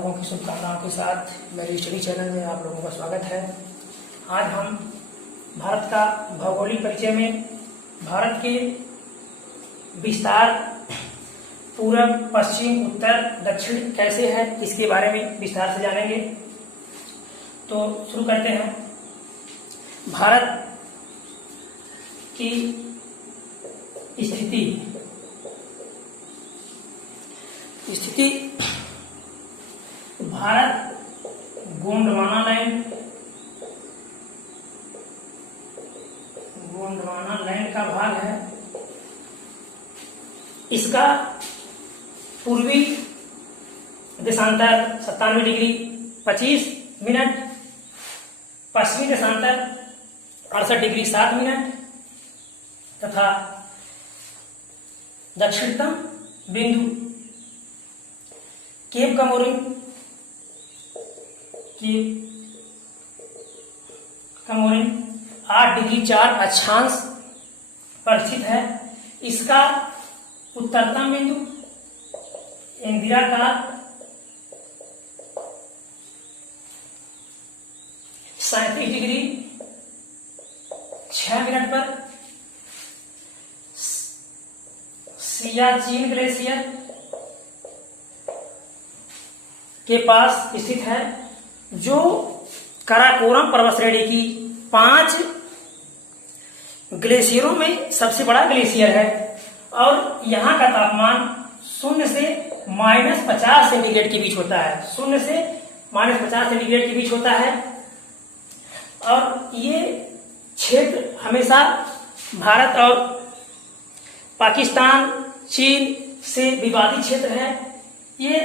लोगों की शुभकामनाओं के साथ मेरे स्टडी चैनल में आप लोगों का स्वागत है। आज हम भारत का भौगोलिक परिचय में भारत के विस्तार पूरब, पश्चिम, उत्तर, दक्षिण कैसे है इसके बारे में विस्तार से जानेंगे। तो शुरू करते हैं। भारत की स्थिति भारत गोंडवाना लैंड का भाग है। इसका पूर्वी देशांतर 97 डिग्री 25 मिनट, पश्चिमी देशांतर 68 डिग्री 7 मिनट तथा दक्षिणतम बिंदु केप कमोरिन 8 डिग्री 4 अक्षांश पर स्थित है। इसका उत्तरतम बिंदु इंदिरा का 37 डिग्री 6 मिनट पर सियाचिन ग्लेशियर के पास स्थित है, जो काराकोरम पर्वत श्रेणी की 5 ग्लेशियरों में सबसे बड़ा ग्लेशियर है और यहाँ का तापमान 0 से -50 सेंटीग्रेड के बीच होता है। 0 से -50 सेंटीग्रेड के बीच होता है और ये क्षेत्र हमेशा भारत और पाकिस्तान, चीन से विवादित क्षेत्र है। ये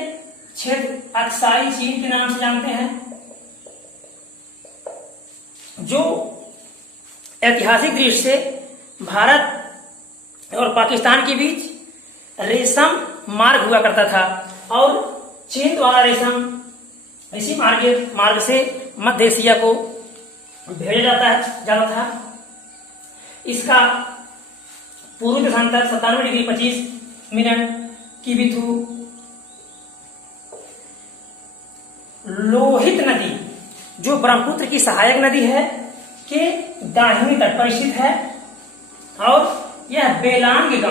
क्षेत्र अक्साई चीन के नाम से जानते हैं, जो ऐतिहासिक दृष्टि से भारत और पाकिस्तान के बीच रेशम मार्ग हुआ करता था और चीन द्वारा रेशम इसी मार्ग से मध्य एशिया को भेजा जाता था। इसका पूर्वी देशांतर 97 डिग्री 25 मिनट की बिंदु लोहित नदी, जो ब्रह्मपुत्र की सहायक नदी है, के दाहिनी तट पर स्थित है और यह बेलांग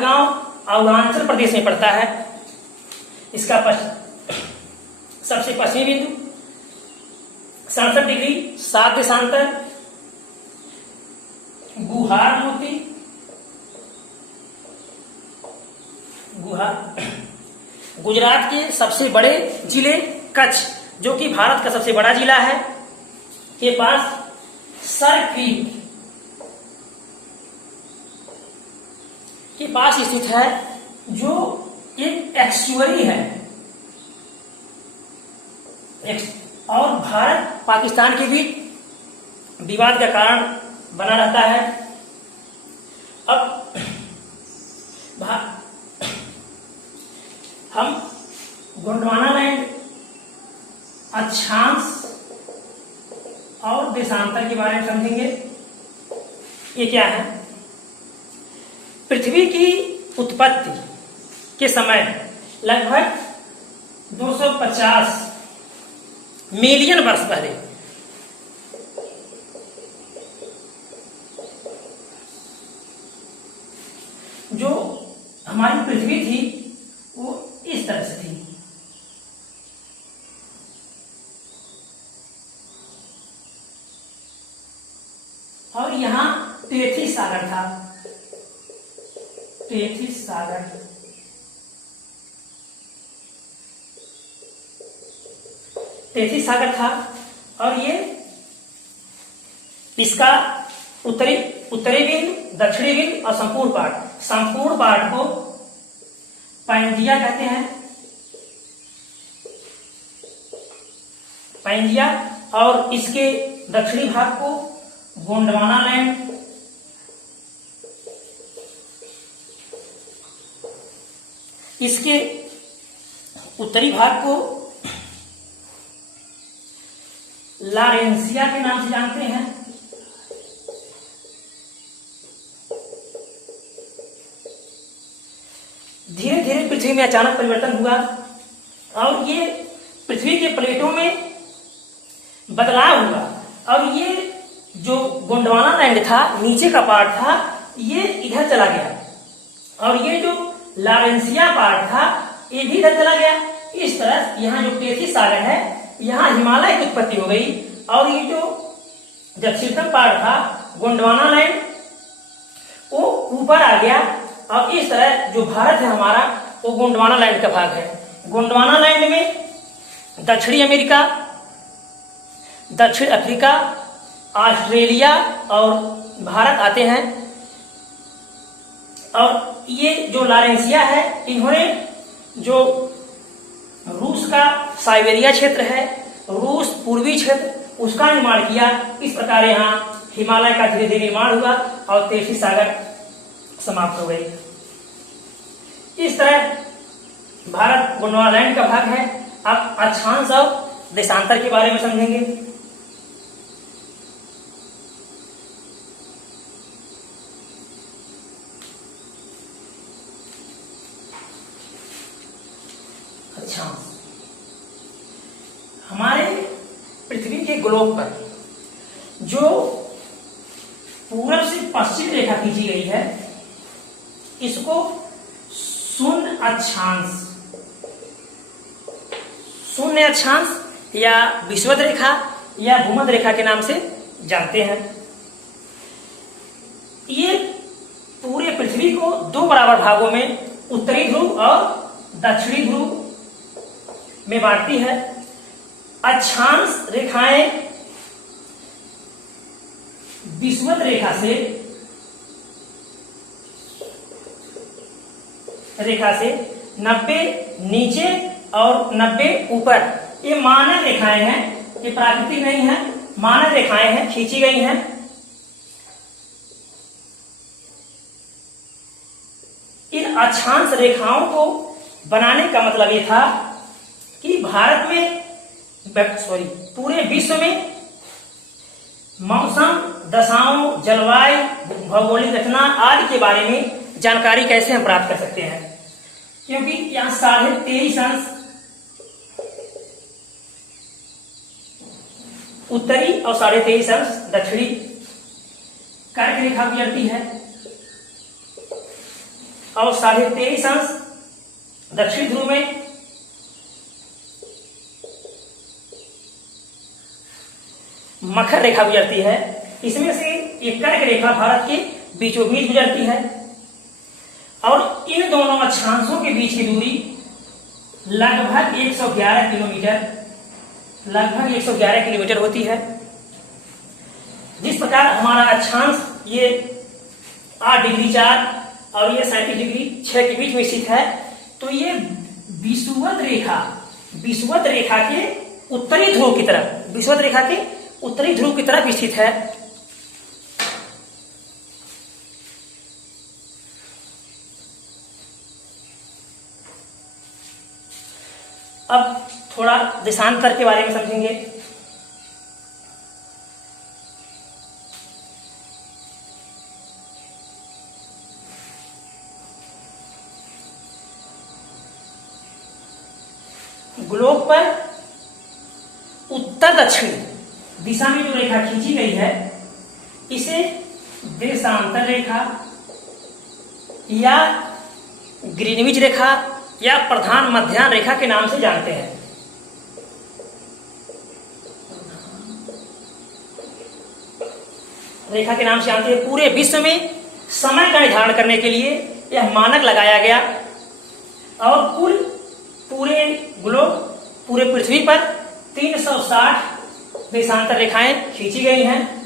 गांव अरुणाचल प्रदेश में पड़ता है। इसका सबसे पश्चिमी बिंदु 67 डिग्री 7 देशांतर गुजरात के सबसे बड़े जिले कच्छ, जो कि भारत का सबसे बड़ा जिला है, के पास सर क्रीक के पास स्थित है, जो एक एक्सचुअरी है और भारत पाकिस्तान के बीच विवाद का कारण बना रहता है। अब हम गोंडवाना लैंड अक्षांश और देशांतर के बारे में समझेंगे। ये क्या है? पृथ्वी की उत्पत्ति के समय लगभग 250 मिलियन वर्ष पहले जो हमारी पृथ्वी थी वो इस तरह से थी। और यहां तेथिस सागर था। तेथिस सागर था और ये इसका उत्तरी बिंदु, दक्षिणी बिंदु और संपूर्ण पार्ट को पैंजिया कहते हैं। पैंजिया और इसके दक्षिणी भाग को गोंडवाना लैंड, इसके उत्तरी भाग को लारेंसिया के नाम से जानते हैं। धीरे धीरे धीरे पृथ्वी में अचानक परिवर्तन हुआ और ये पृथ्वी के प्लेटों में बदलाव हुआ और ये जो गोंडवाना लैंड था, नीचे का पार्ट था, ये इधर चला गया और ये जो लॉरेंसिया पार्ट था ये भी इधर चला गया। इस तरह यहाँ जो टेथीस सागर है, यहाँ हिमालय की उत्पत्ति हो गई और ये जो दक्षिणतम पार्ट था गोंडवाना लैंड वो ऊपर आ गया और इस तरह जो भारत है हमारा वो गोंडवाना लैंड का भाग है। गोंडवाना लैंड में दक्षिणी अमेरिका, दक्षिण अफ्रीका, ऑस्ट्रेलिया और भारत आते हैं। और ये जो लॉरेंसिया है, इन्होंने जो रूस का साइबेरिया क्षेत्र है, रूस पूर्वी क्षेत्र, उसका निर्माण किया। इस प्रकार यहाँ हिमालय का धीरे धीरे निर्माण हुआ और टेथीस सागर समाप्त हो गई। इस तरह भारत गोंडवाना लैंड का भाग है। अब अक्षांश और देशांतर के बारे में समझेंगे। अक्षांश हमारे पृथ्वी के ग्लोब पर जो पूर्व से पश्चिम रेखा खींची गई है, इसको शून्य अक्षांश, शून्य अक्षांश या विषुवत रेखा या भूमध्य रेखा के नाम से जानते हैं। ये पूरे पृथ्वी को दो बराबर भागों में, उत्तरी ध्रुव और दक्षिणी ध्रुव में बांटती है। अक्षांश रेखाएं विषुवत रेखा से 90 नीचे और 90 ऊपर, ये मानक रेखाएं हैं, ये प्राकृतिक नहीं है, मानक रेखाएं हैं, खींची गई हैं। इन अक्षांश रेखाओं को बनाने का मतलब ये था कि भारत में पूरे विश्व में मौसम, दशाओं, जलवायु, भौगोलिक रचना आदि के बारे में जानकारी कैसे हम प्राप्त कर सकते हैं, क्योंकि यहाँ 23.5 अंश उत्तरी और 23.5 अंश दक्षिणी कर्क रेखा गुजरती है और 23.5 अंश दक्षिण ध्रुव में मकर रेखा गुजरती है। इसमें से एक कर्क रेखा भारत के बीचों बीच गुजरती है और इन दोनों अक्षांशों के बीच की दूरी लगभग 111 किलोमीटर होती है। जिस प्रकार हमारा अक्षांश ये 8 डिग्री 4 और ये 37 डिग्री 6 के बीच में स्थित है, तो ये विषुवत रेखा के उत्तरी ध्रुव की तरफ, विषुवत रेखा के उत्तरी ध्रुव की तरफ स्थित है। अब थोड़ा देशांतर के बारे में समझेंगे। ग्लोब पर उत्तर दक्षिण दिशा में जो रेखा खींची गई है, इसे देशांतर रेखा या ग्रीनविच रेखा या प्रधान मध्याह्न रेखा के नाम से जानते हैं। रेखा के नाम से जानते हैं। पूरे विश्व में समय का निर्धारण करने के लिए यह मानक लगाया गया और पूरे ग्लोब, पूरे पृथ्वी पर 360 देशांतर रेखाएं खींची गई हैं।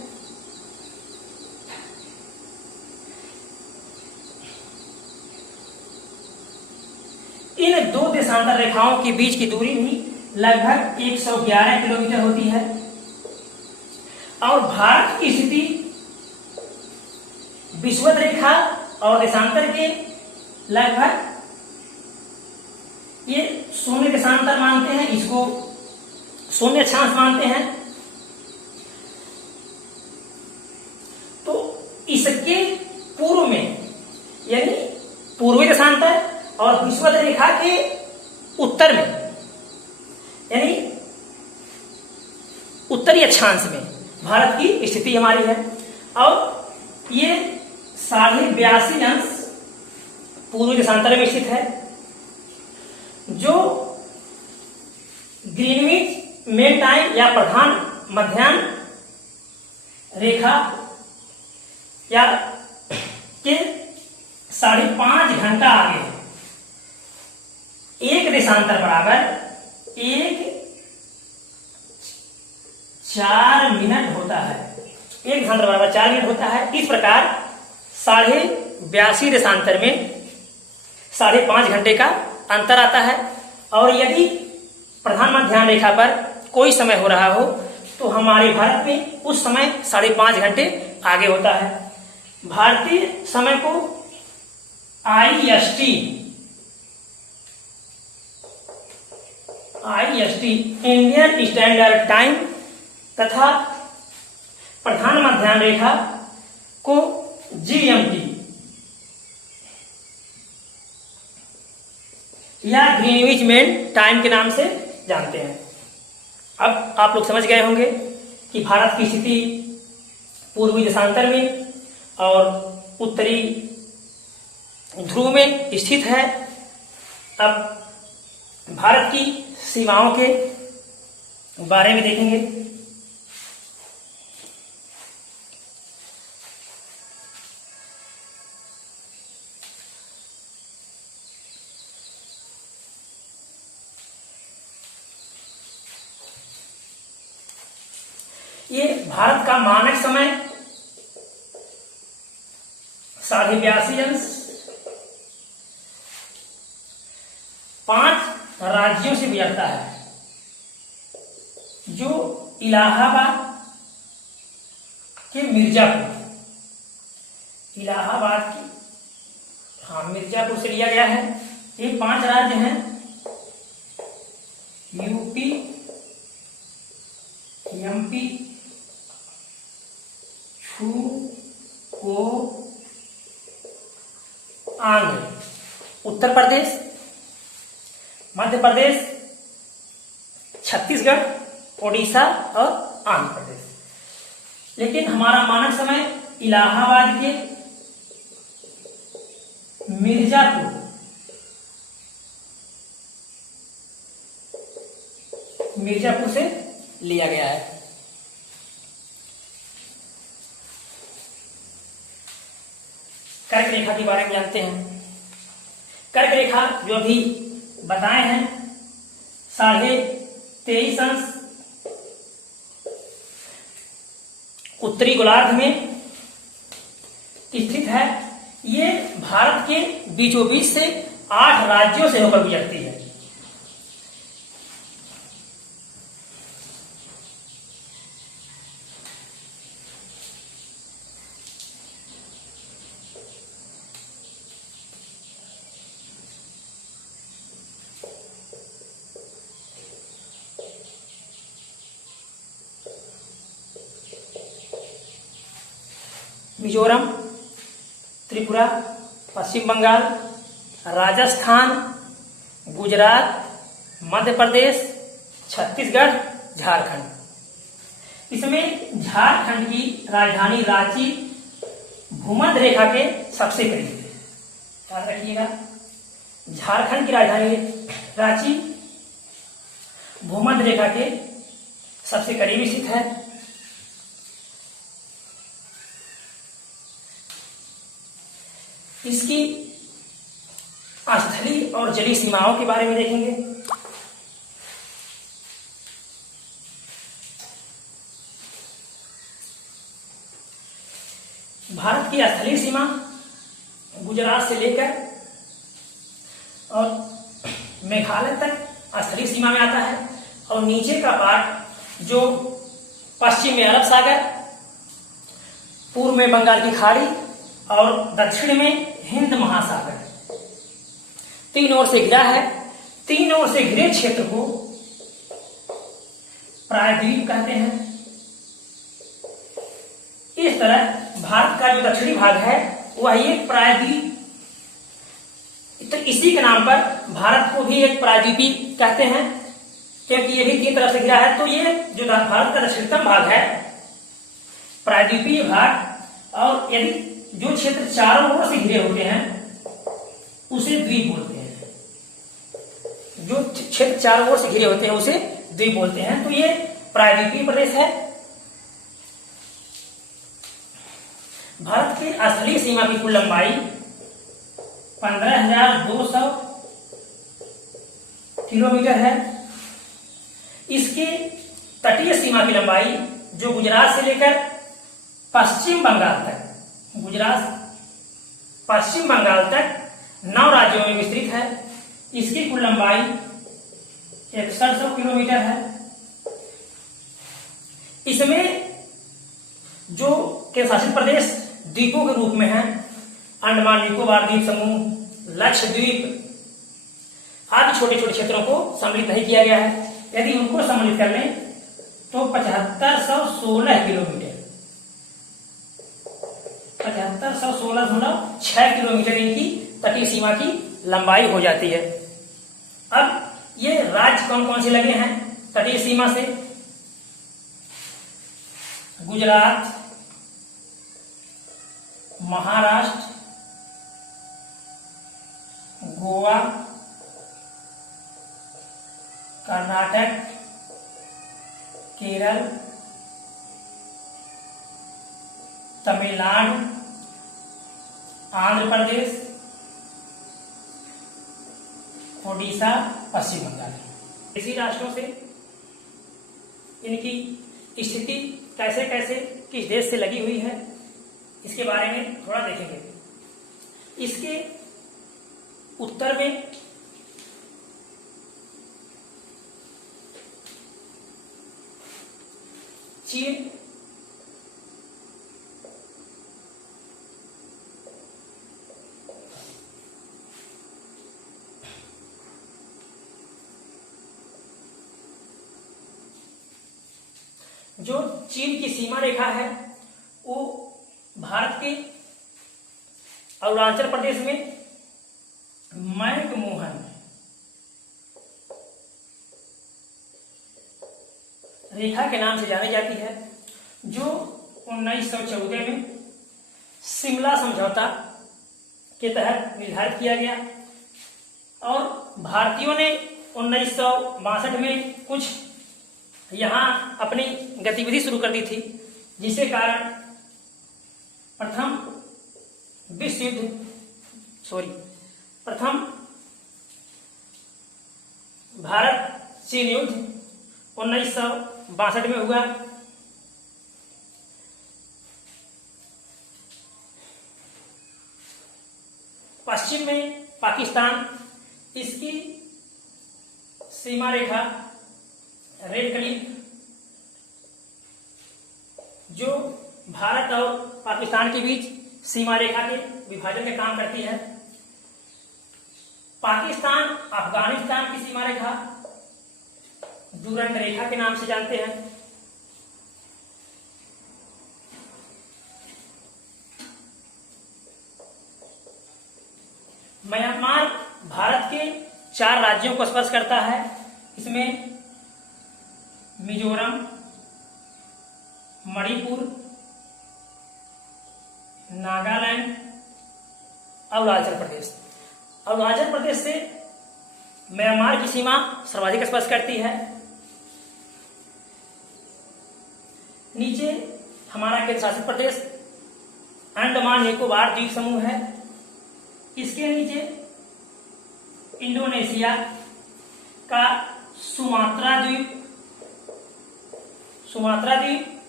इन दो देशांतर रेखाओं के बीच की दूरी भी लगभग 111 किलोमीटर होती है और भारत की स्थिति विषुवत रेखा और देशांतर के लगभग ये शून्य देशांतर मानते हैं, इसको शून्य अक्षांश मानते हैं। तो इसके पूर्व में यानी पूर्वी देशांतर और विषुवत रेखा रेखा के उत्तर में यानी उत्तरी अक्षांश में भारत की स्थिति हमारी है और ये 82.5 अंश पूर्वी देशांतर में स्थित है। जो ग्रीनविच मेन टाइम या प्रधान मध्याह्न रेखा या के 5.5 घंटा आगे है। एक देशांतर बराबर 4 मिनट होता है। एक देशांतर बराबर 4 मिनट होता है। इस प्रकार 82.5 देशांतर में 5.5 घंटे का अंतर आता है। और यदि प्रधान मध्याह्न रेखा पर कोई समय हो रहा हो तो हमारे भारत में उस समय 5.5 घंटे आगे होता है। भारतीय समय को IST इंडियन स्टैंडर्ड टाइम तथा प्रधान मध्याह्न रेखा को GMT या ग्रीनविच मेन टाइम के नाम से जानते हैं। अब आप लोग समझ गए होंगे कि भारत की स्थिति पूर्वी देशांतर में और उत्तरी ध्रुव में स्थित है। अब भारत की सीमाओं के बारे में देखेंगे। ये भारत का मानक समय 82.5 अंश 5 राज्यों से गुजरता है। जो इलाहाबाद के मिर्जापुर मिर्जापुर से लिया गया है। ये 5 राज्य हैं यूपी, MP, आंध्र, उत्तर प्रदेश, मध्य प्रदेश, छत्तीसगढ़, ओडिशा और आंध्र प्रदेश। लेकिन हमारा मानक समय इलाहाबाद के मिर्जापुर से लिया गया है। कर्क रेखा के बारे में जानते हैं। कर्क रेखा जो अभी बताए हैं 23.5 अंश उत्तरी गोलार्ध में स्थित है। ये भारत के बीचों बीच से 8 राज्यों से होकर गुजरती है। मिजोरम, त्रिपुरा, पश्चिम बंगाल, राजस्थान, गुजरात, मध्य प्रदेश, छत्तीसगढ़, झारखंड। इसमें झारखंड की राजधानी रांची भूमध्य रेखा के सबसे करीब है। याद रखिएगा, झारखंड की राजधानी रांची भूमध्य रेखा के सबसे करीब स्थित है। इसकी स्थलीय और जलीय सीमाओं के बारे में देखेंगे। भारत की स्थलीय सीमा गुजरात से लेकर और मेघालय तक स्थलीय सीमा में आता है। और नीचे का पार्ट जो पश्चिम में अरब सागर, पूर्व में बंगाल की खाड़ी और दक्षिण में हिंद महासागर, 3 ओर से घिरा है। 3 ओर से घिरे क्षेत्र को प्रायद्वीप कहते हैं। इस तरह भारत का जो दक्षिणी भाग है वह एक प्रायद्वीप तो इसी के नाम पर भारत को भी एक प्रायद्वीपी कहते हैं, क्योंकि ये भी 3 तरफ से घिरा है। तो ये जो भारत का दक्षिणतम भाग है प्रायद्वीपीय भाग, और यदि जो क्षेत्र चारों ओर से घिरे होते हैं उसे द्वीप बोलते हैं। जो क्षेत्र चारों ओर से घिरे होते हैं उसे द्वीप बोलते हैं। तो ये प्रायद्वीपीय प्रदेश है। भारत की स्थलीय सीमा की कुल लंबाई 15,200 किलोमीटर है। इसकी तटीय सीमा की लंबाई जो गुजरात से लेकर पश्चिम बंगाल तक, गुजरात पश्चिम बंगाल तक 9 राज्यों में विस्तृत है। इसकी कुल लंबाई 6100 किलोमीटर है। इसमें जो केंद्र शासित प्रदेश द्वीपों के रूप में है, अंडमान निकोबार द्वीप समूह, लक्षद्वीप आदि छोटे छोटे क्षेत्रों को सम्मिलित नहीं किया गया है। यदि उनको सम्मिलित कर लें तो 7516 किलोमीटर, 7516.6 किलोमीटर इनकी तटीय सीमा की लंबाई हो जाती है। अब ये राज्य कौन कौन से लगे हैं तटीय सीमा से? गुजरात, महाराष्ट्र, गोवा, कर्नाटक, केरल, तमिलनाडु, आंध्र प्रदेश, ओडिशा, पश्चिम बंगाल। इसी राष्ट्रों से इनकी स्थिति कैसे कैसे किस देश से लगी हुई है इसके बारे में थोड़ा देखेंगे। इसके उत्तर में चीन, जो चीन की सीमा रेखा है वो भारत के अरुणाचल प्रदेश में मैकमोहन रेखा के नाम से जानी जाती है, जो 1914 में शिमला समझौता के तहत निर्धारित किया गया। और भारतीयों ने 1962 में कुछ यहां अपनी गतिविधि शुरू कर दी थी, जिसके कारण प्रथम भारत चीन युद्ध 1962 में हुआ। पश्चिम में पाकिस्तान, इसकी सीमा रेखा रेड क्लिफ, जो भारत और पाकिस्तान के बीच सीमा रेखा के विभाजन का काम करती है। पाकिस्तान अफगानिस्तान की सीमा रेखा डूरंड रेखा के नाम से जानते हैं। म्यांमार भारत के 4 राज्यों को स्पर्श करता है। इसमें मिजोरम, मणिपुर, नागालैंड, अरुणाचल प्रदेश। अरुणाचल प्रदेश से म्यांमार की सीमा सर्वाधिक स्पर्श करती है। नीचे हमारा केंद्र शासित प्रदेश अंडमान निकोबार द्वीप समूह है। इसके नीचे इंडोनेशिया का सुमात्रा द्वीप,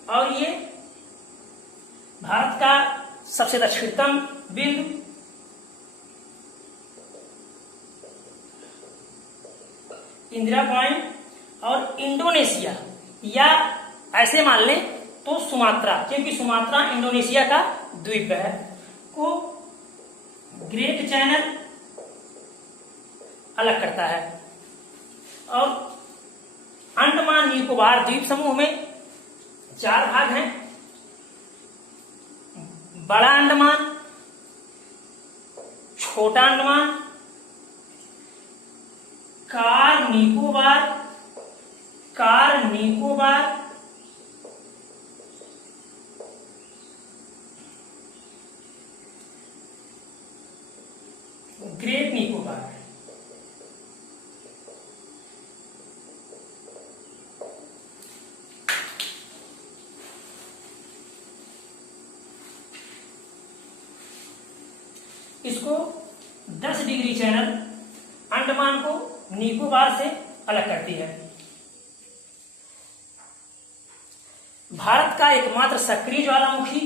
और ये भारत का सबसे दक्षिणतम बिंदु। इंदिरा पॉइंट और इंडोनेशिया, या ऐसे मान लें तो सुमात्रा, क्योंकि सुमात्रा इंडोनेशिया का द्वीप है, को ग्रेट चैनल अलग करता है। और अंडमान निकोबार द्वीप समूह में 4 भाग हैं। बड़ा अंडमान, छोटा Andaman car Nicobar, car Nicobar, great Nicobar. इसको 10 डिग्री चैनल अंडमान को निकोबार से अलग करती है। भारत का एकमात्र सक्रिय ज्वालामुखी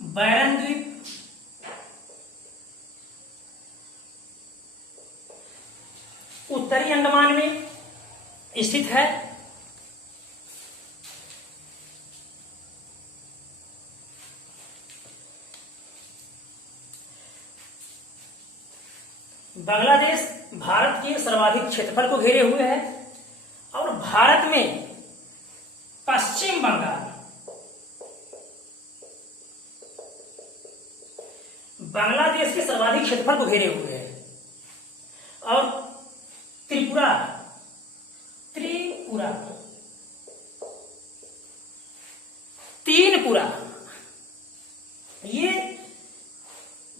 बैरन द्वीप, उत्तरी अंडमान में स्थित है। बांग्लादेश भारत के सर्वाधिक क्षेत्रफल को घेरे हुए है और भारत में पश्चिम बंगाल, बांग्लादेश के सर्वाधिक क्षेत्रफल को घेरे हुए है और त्रिपुरा, त्रिपुरा, तीनपुरा, ये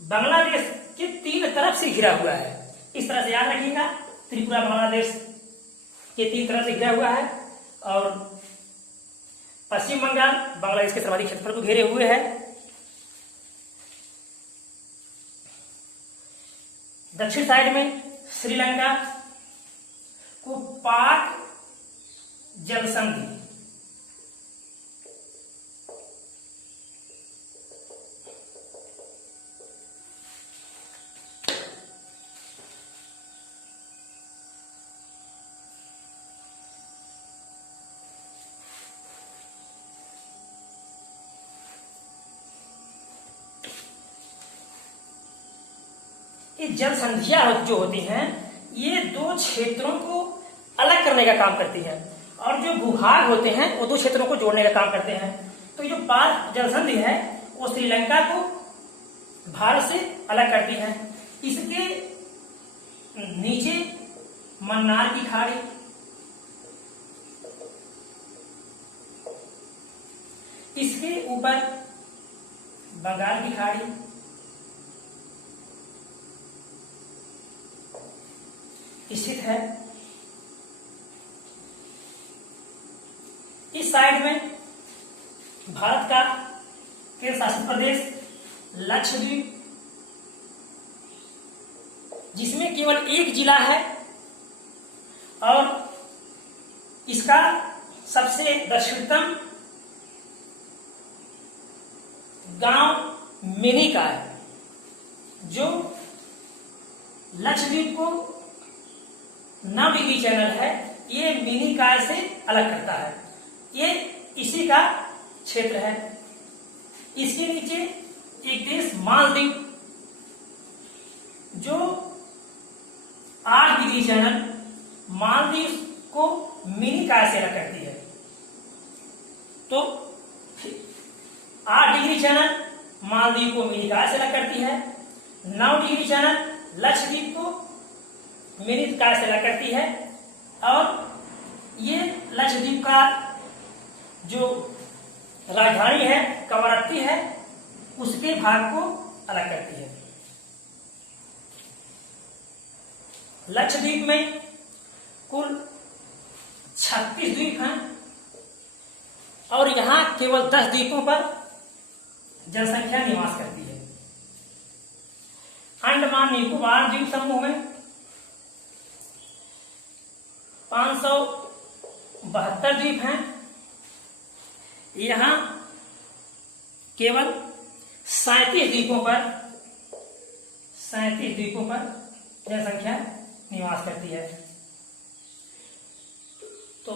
बांग्लादेश के 3 तरफ से घिरा हुआ है। इस तरह से याद रखिएगा, त्रिपुरा बांग्लादेश के 3 तरफ से घिरा हुआ है और पश्चिम बंगाल बांग्लादेश के सर्वाधिक क्षेत्रफल को घेरे हुए है। दक्षिण साइड में श्रीलंका को पाक जलसंधि, ये जल संधियां जो होती हैं ये 2 क्षेत्रों को अलग करने का काम करती हैं और जो भूभाग होते हैं वो 2 क्षेत्रों को जोड़ने का काम करते हैं। तो जो पाक जल संधि है वो श्रीलंका को भारत से अलग करती है। इसके नीचे मन्नार की खाड़ी, इसके ऊपर बंगाल की खाड़ी, स्थित है। इस साइड में भारत का केंद्र शासित प्रदेश लक्षद्वीप, जिसमें केवल 1 जिला है और इसका सबसे दक्षिणतम गांव मिनिकॉय, जो लक्षद्वीप को 9 डिग्री चैनल है, ये मिनिकॉय से अलग करता है। ये इसी का क्षेत्र है। इसके नीचे एक देश मालदीव, जो 8 डिग्री चैनल मालदीव को मिनिकॉय से अलग करती है। तो 8 डिग्री चैनल मालदीव को मिनिकॉय से अलग करती है, 9 डिग्री चैनल लक्षद्वीप को मिनिकॉय से अलग करती है और ये लक्षद्वीप का जो राजधानी है कवरत्ती है उसके भाग को अलग करती है। लक्षद्वीप में कुल 36 द्वीप हैं और यहां केवल 10 द्वीपों पर जनसंख्या निवास करती है। अंडमान निकोबार द्वीप समूह में 572 द्वीप हैं। यहां केवल 37 द्वीपों पर जनसंख्या निवास करती है। तो